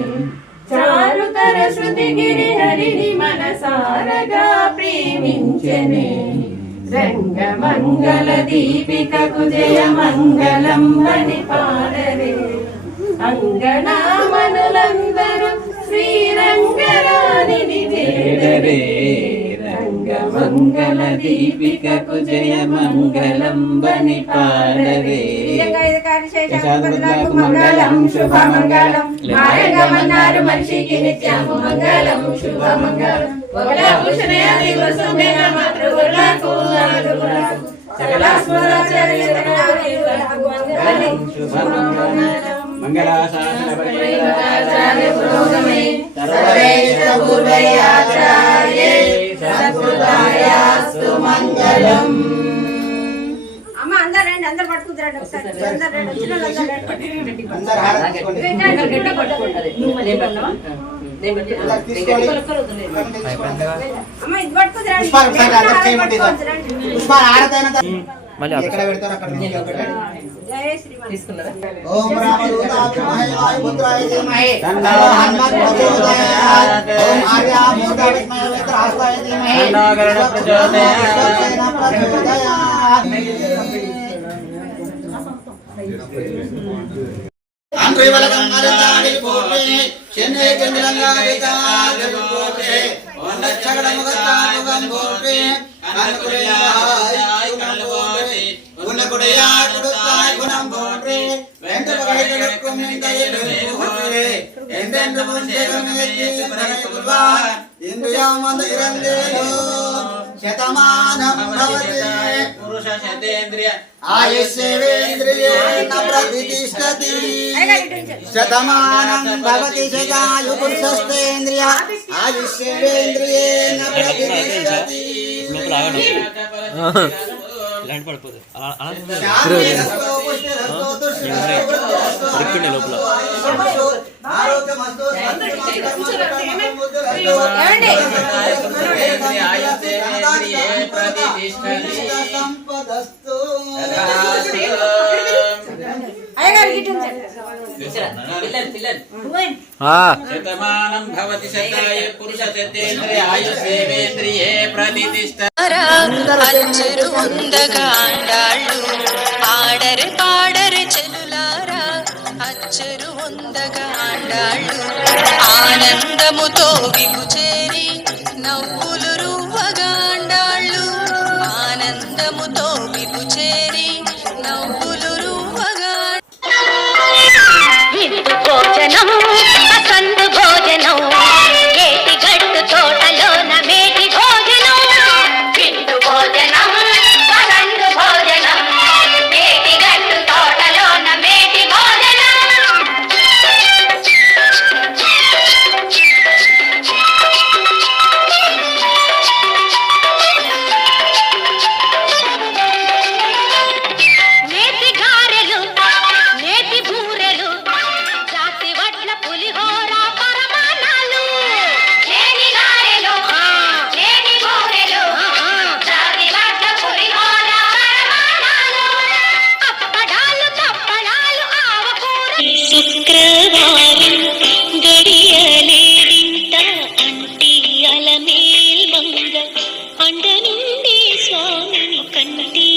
చారుతర శృతి గిరిహరిని మనసారగా ప్రేమించెనే రంగమంగళ దీపికకు జయ మంగళం బని పాడరే అంగనామనులందరూ శ్రీరంగరాణిని వేడరే రంగమంగళ దీపికకు జయ మంగళం బని పాడరే మంగళం శుభమంగళం మాయగమన్నారు మనిషికి నిత్యము మంగళం శుభమంగళం భూషణయాది వసుమేన మాతృగులకు సకల అమ్మ అందరండి అందరు పట్టుకుంటారండి ఒకసారి అమ్మ ఇది పట్టుకుంటారండి మళ్ళీ ఎక్కడ పెడతారు అక్కడ జయ శ్రీమన్. ఓం రామదూతాయ వాయుపుత్రాయ ధీమహి తన్నో హనుమత్ ప్రచోదయాత్. ఓం ఆర్యామూర్త విద్మహే మిత్రాస్తాయ ధీమహి తన్నో గరుడ ప్రచోదయాత్. అంత్రివలకం మరతాడి పోటే చెన్నై చంద్రంగాడితాది పోటే వందచ్చగడముగతాముగం పోటే అనుకురేయాయ పోటే గుణగుడయా గుడతాయ గుణం పోటే వెంటపగడకడక్కుం నిందయే పోటే ఎందెందు ముందెగమెత్తి ప్రగతువా ఇంద్రియామంద ఇరందేలో శతమానం భవతే పురుష శతేంద్రియ ఆయుష్యేంద్రియేణ ప్రతిష్టతి శతమానం భవతి శతాయు పురుషస్తేంద్రియ ఆయుష్యేంద్రియేణ ప్రతిష్టతి. ఇలాంటి పడిపోతుంది సంపదస్తు. అయ్యగారు గిట్టు ఉంచండి. శతమానం భవతి శతాయ పురుష శతేంద్రియ ఆయుష్యేంద్రియే ప్రతిష్ఠ. అచ్చరు ఉందగా ఆండాళ్ళు ఆడరు పాడరు చెలులారా అచ్చరు ఉందగా ఆండాళ్ళు ఆనందముతో విభుచేరి నవ్వులు రువ్వగా ఆండాళ్ళు ఆనందముతో విభుచేరి నవ్వులు రువ్వగా. విందు భోజనం పసందు భోజనం ఏటి గట్టు తోటలోన మేటి భోజనం విందు భోజనం పసందు భోజనం మేటి గట్టు తోటలోన మేటి భోజనం. నేతి గారెలు నేతి బూరెలు జాతి వడ్ల పులిహోర పరమాణాలు నేతి గారెలు నేతి బూరెలు జాతి వడ్ల పులిహోర పరమాణాలు అప్పడాలు తప్పడాలు ఆవకూర. శుక్రవారం గడియలేడింత అంటి అలమేల్ మంగ అండ నుండి స్వామిని కంటి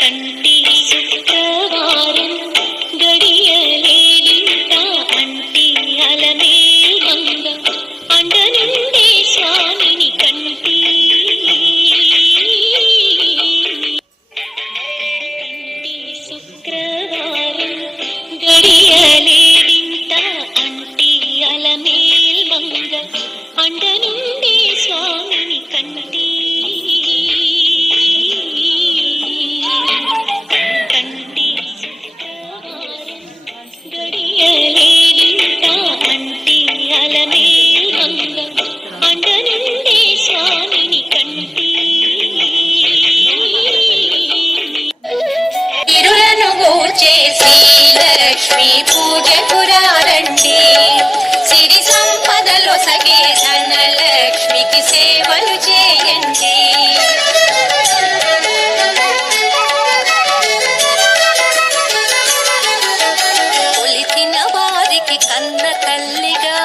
కంటి శుక్రవారం గడియలేడింత అంటి అలమేల్ మంగ అండ నుండి స్వామిని కంటి కంటి శుక్రవారం గడియలేడింత అంటి అలమేల్ మంగ అండ నుండి స్వామిని కంటి కంటి శుక్రవారం గడియలేడింత అంటి అలమేల్ మంగ అండ నుండి స్వామిని కంటి. తిరులను గూర్చేసి లక్ష్మీ పూజ పురారండి సిరి సంపదలో సగే ధనలక్ష్మికి సేవలు చేయండి. కొలిచిన వారికి కన్న తల్లిగా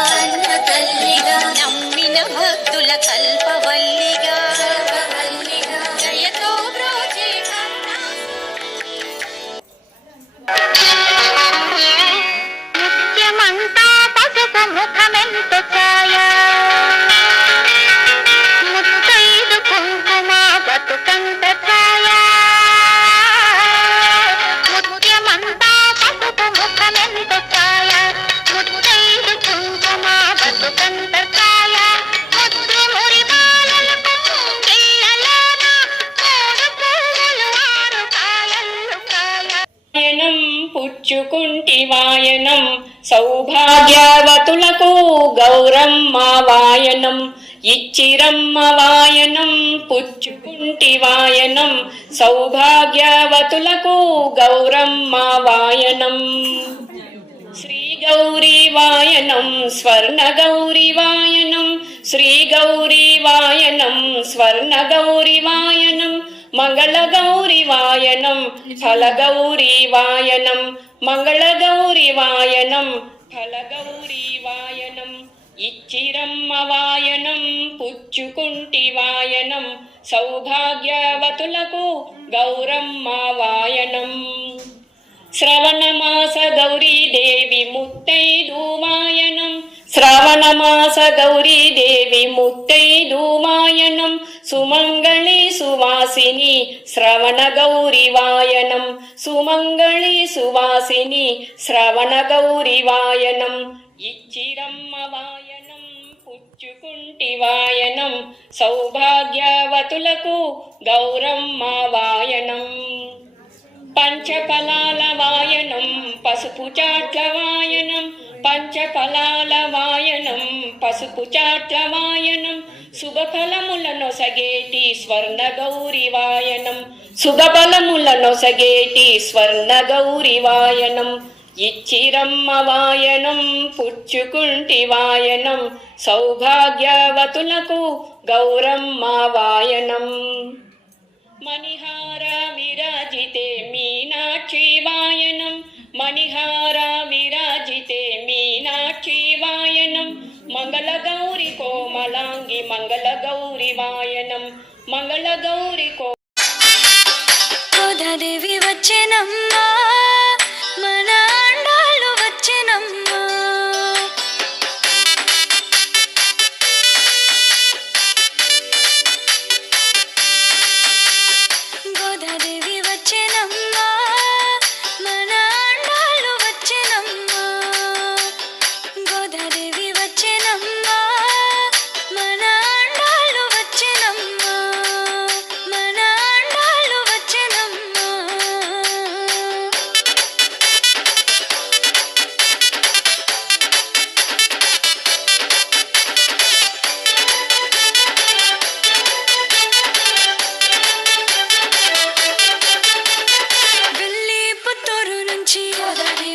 నమ్మిన భక్తుల కల్పవల్లిగా జయతో బ్రోచే కన్నా. నిత్యమంతా పసుపు ముఖమెంత ఛాయ ముత్తైదు కుంకుమ బతుకంత ఛాయ ముత్యమంతా పసుపు ముఖమెంత ఛాయ ముత్తైదు కుంకుమ బతుకంత ఛాయ ముద్దు మురి బాలలకు గిళ్ళలోన మూడు పువ్వులు ఆరు కాయలు కాయ. వాయనం పుచ్చుకుంటి వాయనం సౌభాగ్యవతులకు గౌరమ్మ వాయనం ఇచ్చిరమ్మ వాయనం పుచ్చుకుంటి వాయనం సౌభాగ్యవతులకు గౌరమ్మ వాయనం. శ్రీ గౌరీ వాయనం స్వర్ణ గౌరీ వాయనం శ్రీ గౌరీ వాయనం స్వర్ణ గౌరీ వాయనం మంగళగౌరి వాయనం ఫలగౌరి వాయనం మంగళగౌరి వాయనం ఫలగౌరి వాయనం ఇచ్చిరమ్మ వాయనం పుచ్చుకుంటి వాయనం సౌభాగ్యవతులకు గౌరమ్మ వాయనం శ్రవణమాస గౌరీదేవి ముత్తైదు వాయనం శ్రావణమాస గౌరీదేవి ముత్తైదు వాయనం సుమంగళి సువాసిని శ్రవణ గౌరి వాయనం సుమంగళి సువాసిని శ్రవణ గౌరి వాయనం ఇచ్చిరమ్మ వాయనం పుచ్చుకుంటి వాయనం సౌభాగ్యవతులకు గౌరమ్మ వాయనం పంచఫలాల వాయనం పసుపు చాట్ల వాయనం పంచఫలాల వాయనం పసుపు చాట్ల వాయనం శుభఫలములనొసగేటి స్వర్ణ గౌరి వాయనం శుభఫలములనొసగేటి స్వర్ణ గౌరి వాయనం ఇచ్చిరమ్మ వాయనం పుచ్చుకుంటి వాయనం సౌభాగ్యవతులకు గౌరమ్మ వాయనం మణిహార విరాజితే మీనాక్షి వాయనం మణిహార విరాజితే మీనాక్షి వాయనం మంగళగౌరి కోమలాంగి మంగళగౌరి వాయనం మంగళగౌరి కో గోదాదేవి వచ్చెనమ్మా మన అండాలు వచ్చెనమ్మా గోదాదేవి వచ్చెనమ్మా మన అండాలు వచ్చెనమ్మా గోదాదేవి వచ్చెనమ్మా మన అండాలు వచ్చెనమ్మా మన అండాలు వచ్చెనమ్మా వెళ్ళి పుత్తూరు నుంచి గోదావరి